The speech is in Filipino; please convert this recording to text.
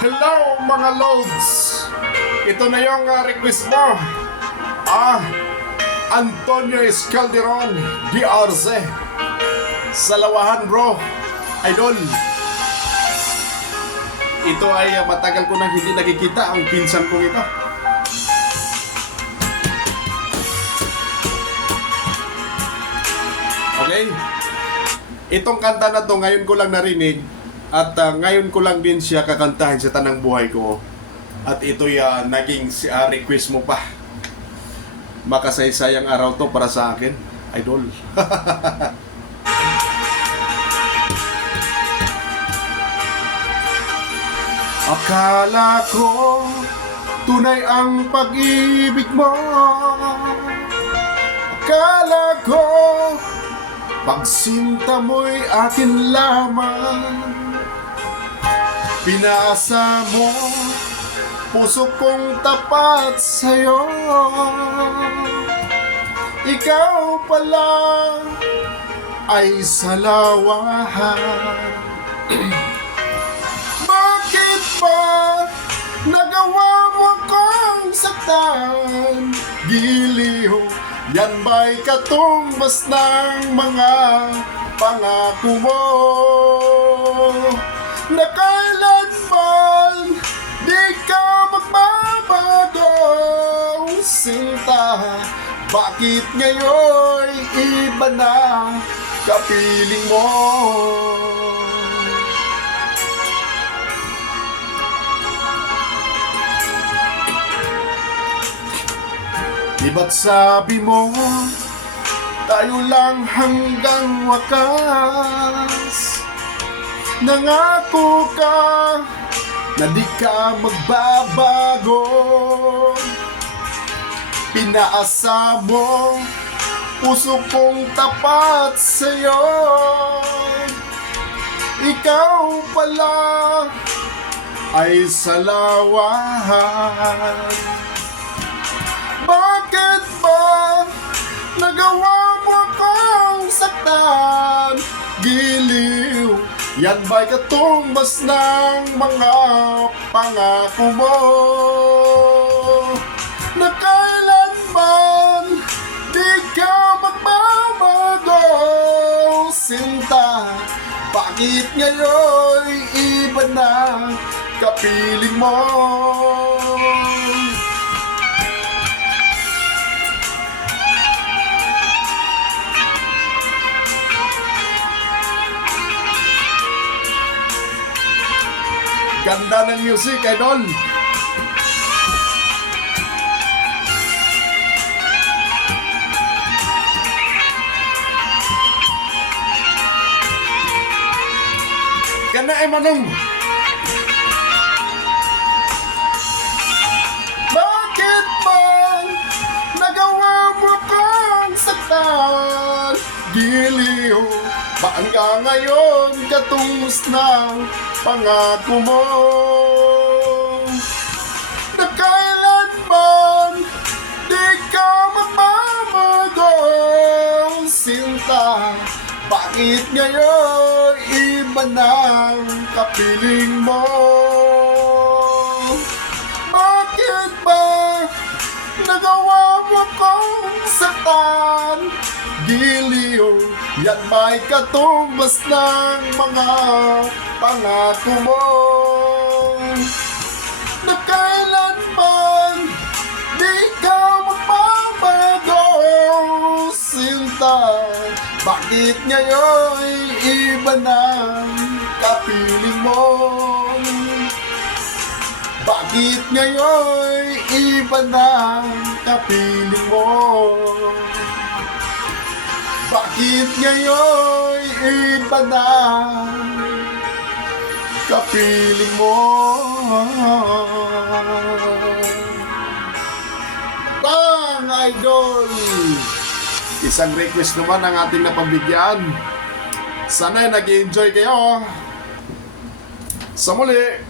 Hello mga loads! Ito na yung request mo. Antonio Escalderon DRZ. Salawahan bro, idol. Ito ay matagal ko nang hindi nakikita ang pinsan kong ito. Okay? Itong kanta na to ngayon ko lang narinig. At ngayon ko lang din siya kakantahin sa tanang buhay ko. At ito'y naging request mo pa. Makasaysayang araw to para sa akin, idol. Akala ko tunay ang pag-ibig mo. Akala ko pagsinta mo'y akin lamang. Pinasa mo puso kong tapat sa'yo. Ikaw pala ay salawahan. Bakit ba nagawa mo akong saktan? Giliw, yan ba'y katumbas ng mga pangako mo? Na kailanman di ka magbabago, sinta. Bakit ngayon iba na kapiling mo? Di ba't sabi mo tayo lang hanggang wakas? Nangako ka na di ka magbabago. Pinaasa mo puso kong tapat sa'yo. Ikaw pala ay salawahan. Bakit ba nagawa mo akong saktan? Giliw, yan ba'y katumbas ng mga pangako mo? Na kailanman di ka magbabago, sinta. Bakit ngayon iba na kapiling mo? Ganda ng music, idol. Ganda ay manong. Bakit ba nagawa mo kang saktan? Giliw, ba hanggang ngayon katumbas ng pangako mo? Na kailanman di ka magbabago, sinta. Bakit ngayon iba ng kapiling mo? Bakit ba nagawa mo kong saktan? Giliw, yan ba'y katumbas ng mga pangako mo? Na kailanman di ka magbabago, sinta. Bakit ngayon iba ng kapiling mo? Bakit ngayon iba ng kapiling mo? Bakit ngayon iba na kapiling mo? Bang, idol! Isang request naman ang ating napabigyan. Sana'y nag-enjoy kayo. Sa muli!